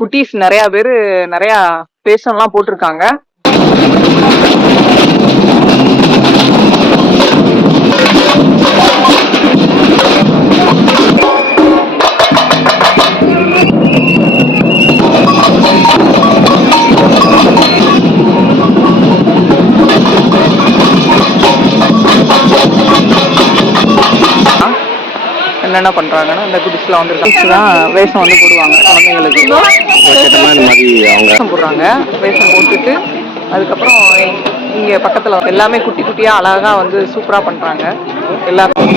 குட்டீஸ் நிறைய பேரு நிறைய பேஷன்லாம் போட்டிருக்காங்க. என்னென்ன பண்றாங்கன்னா இந்த குடிஸ்ல வந்து வேஷம் வந்து போடுவாங்க குழந்தைங்களுக்கு. வேஷம் போடுறாங்க. வேஷம் போட்டுட்டு அதுக்கப்புறம் இங்க பக்கத்துல எல்லாமே குட்டி குட்டியா அழகா வந்து சூப்பரா பண்றாங்க எல்லாரும்.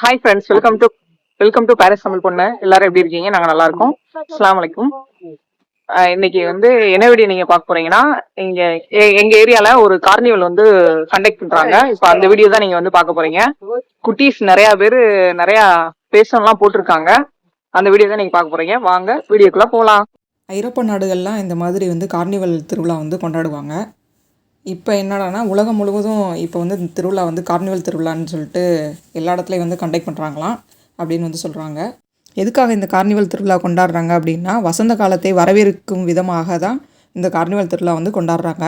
Hi friends, welcome to Paris Tamil பொண்ணு. எல்லாரும் எப்படி இருக்கீங்க? நாங்க நல்லா இருக்கோம். அஸ்ஸலாமு அலைக்கும். இன்னைக்கு வந்து என்ன வீடியோ நீங்க பார்க்க போறீங்கன்னா, எங்க ஏரியால ஒரு கார்னிவல் வந்து கண்டக்ட் பண்றாங்க. இப்போ அந்த வீடியோ தான் நீங்க வந்து பார்க்க போறீங்க. குட்டீஸ் நிறைய பேரு நிறைய பேஷன்லாம் போட்டிருக்காங்க. அந்த வீடியோ தான் நீங்க பார்க்க போறீங்க. வாங்க வீடியோக்குள்ள போகலாம். ஐரோப்பா நாடுகள்லாம் இந்த மாதிரி வந்து கார்னிவல் திருவிழா வந்து கொண்டாடுவாங்க. இப்போ என்னடானா உலகம் முழுவதும் இப்போ வந்து திருவிழா வந்து கார்னிவல் திருவிழான்னு சொல்லிட்டு எல்லா இடத்துலையும் வந்து கண்டக்ட் பண்ணுறாங்களாம் அப்படின்னு வந்து சொல்கிறாங்க. எதுக்காக இந்த கார்னிவல் திருவிழா கொண்டாடுறாங்க அப்படின்னா, வசந்த காலத்தை வரவேற்கும் விதமாக தான் இந்த கார்னிவல் திருவிழா வந்து கொண்டாடுறாங்க.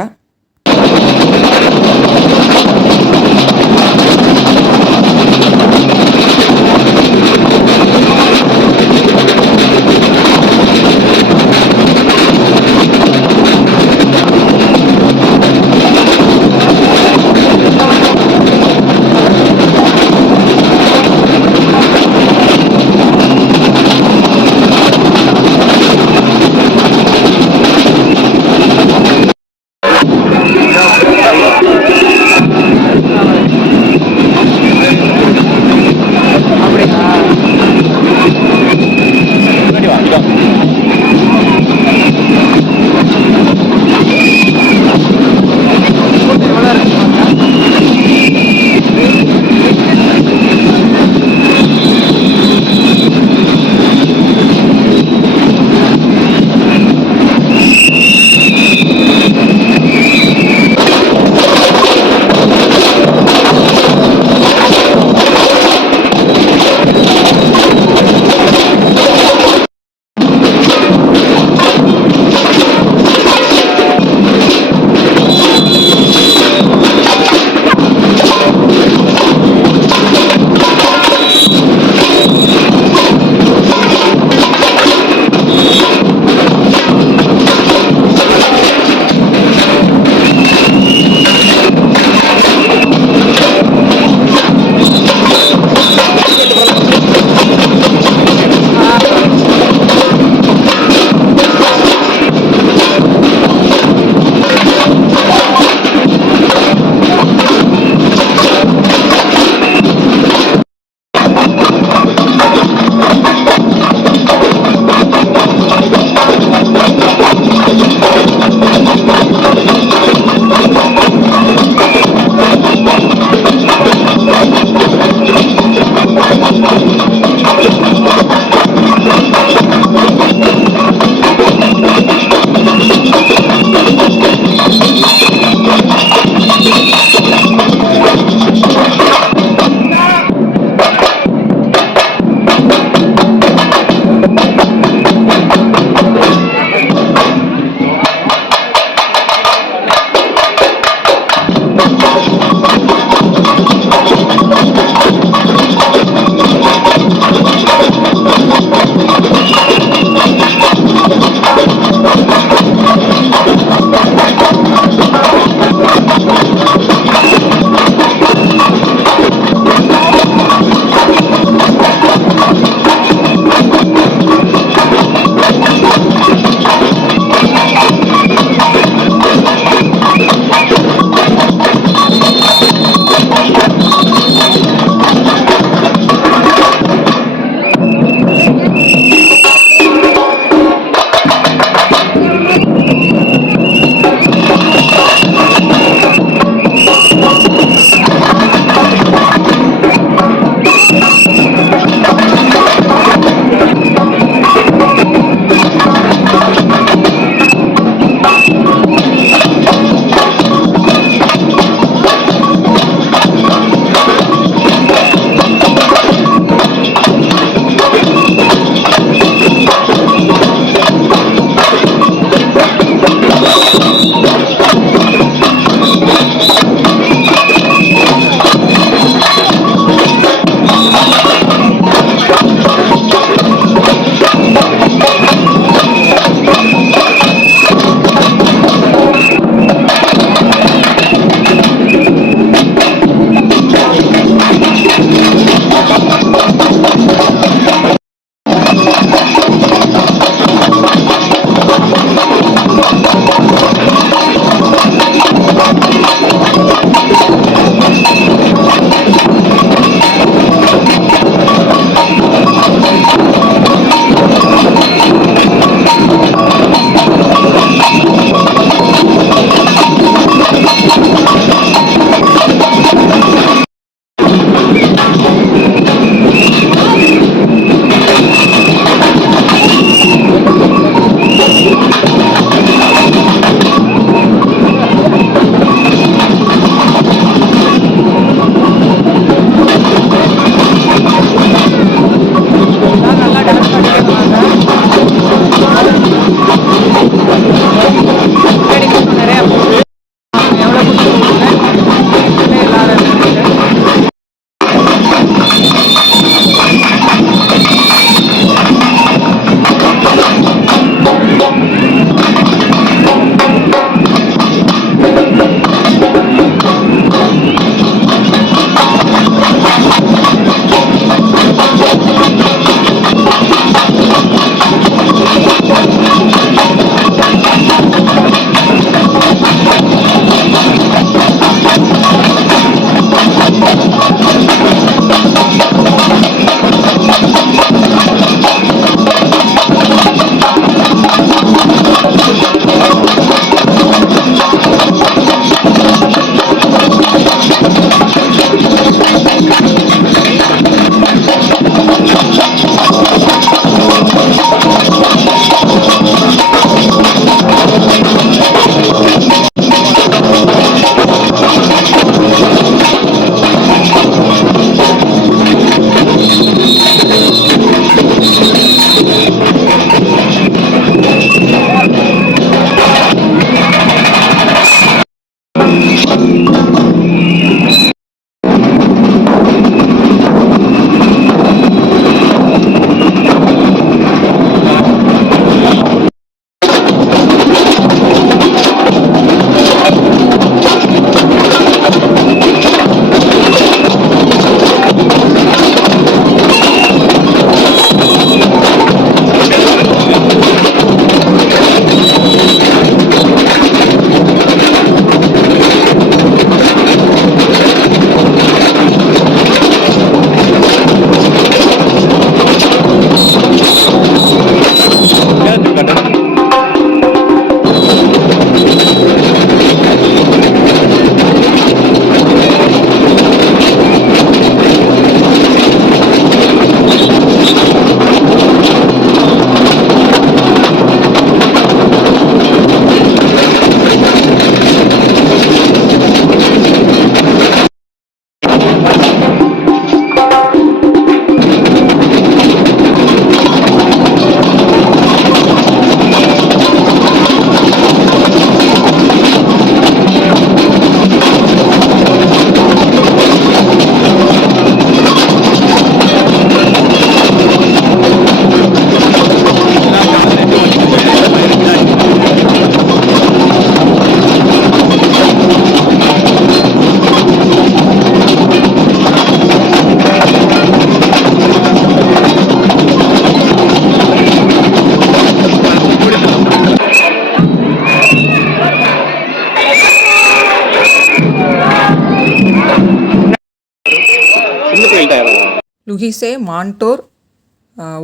உகிசே, மான்டோர்,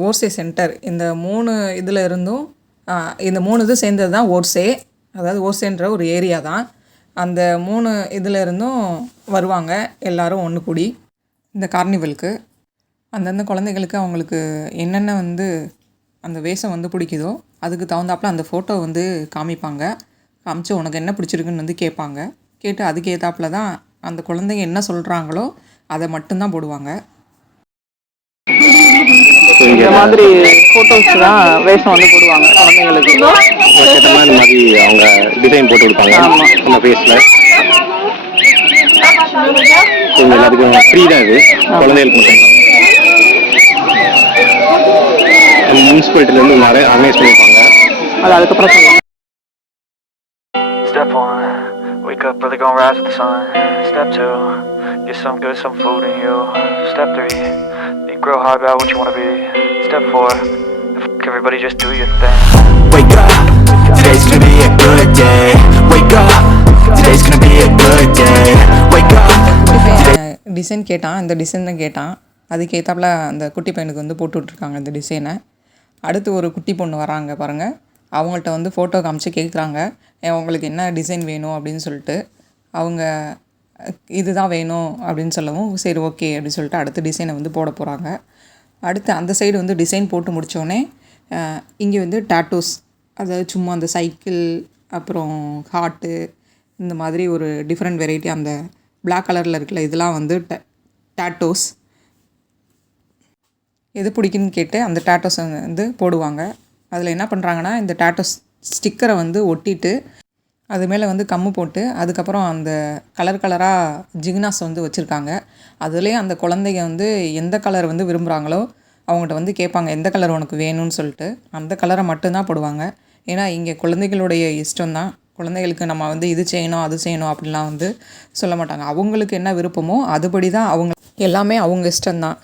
ஓர்சே சென்டர் இந்த 3 இதில் இருந்தும் இந்த 3 இது சேர்ந்தது தான் ஓர்சே. அதாவது ஓர்சேன்ற ஒரு ஏரியா தான். அந்த 3 இதில் இருந்தும் வருவாங்க எல்லோரும் ஒன்று கூடி இந்த கார்னிவலுக்கு. அந்தந்த குழந்தைகளுக்கு அவங்களுக்கு என்னென்ன வந்து அந்த வேஷம் வந்து பிடிக்குதோ அதுக்கு தகுந்தாப்பில் அந்த ஃபோட்டோ வந்து காமிப்பாங்க. காமிச்சு உனக்கு என்ன பிடிச்சிருக்குன்னு வந்து கேட்பாங்க. கேட்டு அதுக்கு ஏற்றாப்புல தான் அந்த குழந்தைங்க என்ன சொல்கிறாங்களோ அதை மட்டும்தான் போடுவாங்க. இந்த மாதிரி ஃபோட்டோஸ் தான் வேஷம் வந்து போடுவாங்க குழந்தைங்களுக்கு. இந்த மாதிரி அவங்க டிசைன் போட்டு கொடுப்பாங்க நம்ம ஃபேஸில். இவங்க எல்லாத்துக்கும் ஃப்ரீ தான் இது, குழந்தைகளுக்கு மட்டும். முனிசிபாலிட்டிலேருந்து நிறைய ஆர்கனைஸ் பண்ணியிருப்பாங்க. அது அதுக்கப்புறம் சொல்லலாம். Step 1, wake up early, gonna rise with the sun. Step 2, get some good, some food in you. Step 3, think grow hard about what you wanna be. Step 4, everybody just do your thing. Wake up, today's gonna be a good day. Wake up, today's gonna be a good day. Wake up. Design கேட்டான், இந்த design தான் கேட்டான். அதுக்கு ஏற்றாப்புல அந்த குட்டி பையனுக்கு வந்து போட்டு விட்ருக்காங்க இந்த டிசைனை. அடுத்து ஒரு குட்டி பொண்ணு வராங்க பாருங்கள். அவங்கள்ட்ட வந்து ஃபோட்டோ காமிச்சு கேட்குறாங்க அவங்களுக்கு என்ன டிசைன் வேணும் அப்படின்னு சொல்லிட்டு. அவங்க இதுதான் வேணும் அப்படின்னு சொல்லவும் சரி ஓகே அப்படின்னு சொல்லிட்டு அடுத்த டிசைனை வந்து போட போகிறாங்க. அடுத்து அந்த சைடு வந்து டிசைன் போட்டு முடித்தோடனே இங்கே வந்து டாட்டூஸ், அதாவது சும்மா அந்த சைக்கிள் அப்புறம் ஹார்ட்டு இந்த மாதிரி ஒரு டிஃப்ரெண்ட் வெரைட்டி அந்த பிளாக் கலரில் இருக்குல்ல இதெல்லாம் வந்து டாட்டூஸ். எது பிடிக்குன்னு கேட்டு அந்த டாட்டூஸை வந்து போடுவாங்க. அதில் என்ன பண்ணுறாங்கன்னா இந்த டாட்டூஸ் ஸ்டிக்கரை வந்து ஒட்டிட்டு அது மேலே வந்து கம்மு போட்டு அதுக்கப்புறம் அந்த கலர் கலராக ஜிக்னாஸ் வந்து வச்சுருக்காங்க. அதுலேயே அந்த குழந்தைங்க வந்து எந்த கலர் வந்து விரும்புகிறாங்களோ அவங்கள்ட்ட வந்து கேட்பாங்க எந்த கலர் உனக்கு வேணும்னு சொல்லிட்டு. அந்த கலரை மட்டும்தான் போடுவாங்க. ஏன்னா இங்கே குழந்தைகளுடைய இஷ்டம்தான். குழந்தைகளுக்கு நம்ம வந்து இது செய்யணும் அது செய்யணும் அப்படிலாம் வந்து சொல்ல மாட்டாங்க. அவங்களுக்கு என்ன விருப்பமோ அதுபடி தான் அவங்க எல்லாமே அவங்க இஷ்டம்தான்.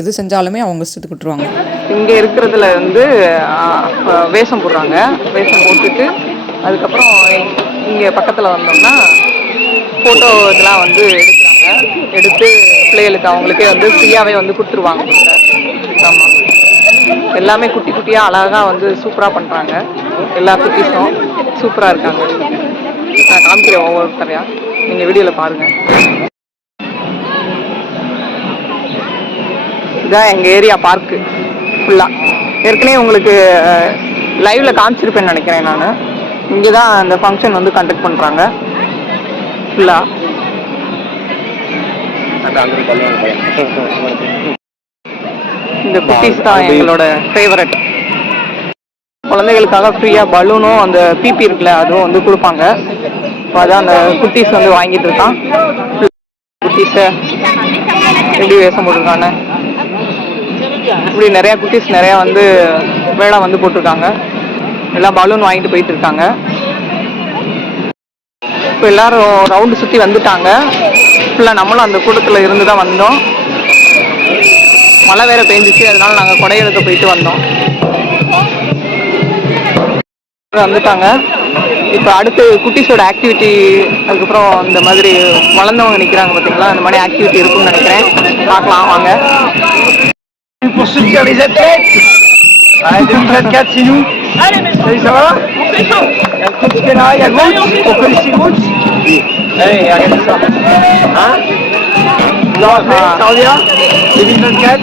எது செஞ்சாலுமே அவங்க இஷ்டத்துக்கு விட்டுருவாங்க. இங்கே இருக்கிறதுல வந்து வேஷம் போடுறாங்க. வேஷம் போட்டுட்டு அதுக்கப்புறம் இங்கே பக்கத்தில் வந்தோம்னா ஃபோட்டோ இதெல்லாம் வந்து எடுக்கிறாங்க. எடுத்து பிள்ளைகளுக்கு அவங்களுக்கே வந்து ஃப்ரீயாகவே வந்து கொடுத்துருவாங்க. ஆமாம், எல்லாமே குட்டி குட்டியாக அழகாக வந்து சூப்பராக பண்ணுறாங்க. எல்லா குட்டீஸும் சூப்பராக இருக்காங்க. நான் காமிக்கிறேன் ஒவ்வொருத்தரையாக, நீங்கள் வீடியோவில் பாருங்கள். இதான் எங்கள் ஏரியா பார்க்கு ஃபுல்லாக. ஏற்கனவே உங்களுக்கு லைவில் காமிச்சிருப்பேன்னு நினைக்கிறேன் நான். இங்கே தான் அந்த ஃபங்க்ஷன் வந்து கண்டக்ட் பண்ணுறாங்க ஃபுல்லாக. இந்த குட்டீஸ் தான் எங்களோட ஃபேவரட். குழந்தைகளுக்காக ஃப்ரீயாக பலூனும் அந்த பிபி இருக்குல்ல அதுவும் வந்து கொடுப்பாங்க. அதான் அந்த குட்டீஸ் வந்து வாங்கிட்டு இருக்கான். குட்டீஸை எப்படி வேஷம் போட்டிருக்காங்க. இப்படி நிறையா குட்டீஸ் நிறையா வந்து வேடம் வந்து போட்டிருக்காங்க. எல்லாம் பலூன் வாங்கிட்டு போயிட்டு இருக்காங்க. இப்போ எல்லாரும் ரவுண்டு சுற்றி வந்துட்டாங்க. ஃபுல்லாக நம்மளும் அந்த கூட்டத்தில் இருந்து தான் வந்தோம். மழை வேற பெஞ்சிச்சு, அதனால நாங்கள் கொடையெடுக்க போயிட்டு வந்தோம். வந்துட்டாங்க. இப்போ அடுத்து குட்டீஸோட ஆக்டிவிட்டி, அதுக்கப்புறம் இந்த மாதிரி வளர்ந்தவங்க நிற்கிறாங்க பார்த்தீங்களா, அந்த மாதிரி ஆக்டிவிட்டி இருக்குன்னு நினைக்கிறேன். பார்க்கலாம் வாங்க. Pour soutenir les athlètes. Allez, 2024, c'est nous. Allez, salut, ça va? On fait chaud. Il y a le coach qui est là, il y a le coach. On connaît les coachs. Allez, regardez ça. Hein? Ça revient? 2024.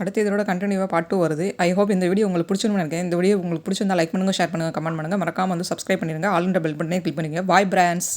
அடுத்து இதோட கண்டினியூவாக part 2 வருது. I hope இந்த video உங்களுக்கு பிடிச்சிருக்கும்னு நினைக்கிறேன். இந்த video உங்களுக்கு பிடிச்சிருந்தா லைக் பண்ணுங்கள், ஷேர் பண்ணுங்கள், கமெண்ட் பண்ணுங்கள். மறக்காமல் வந்து சப்ஸ்கிரைப் பண்ணிடுங்க. ஆல் இன் பெல் பட்டனே கிளிக் பண்ணிடுங்க. பாய் பிராண்ட்ஸ்.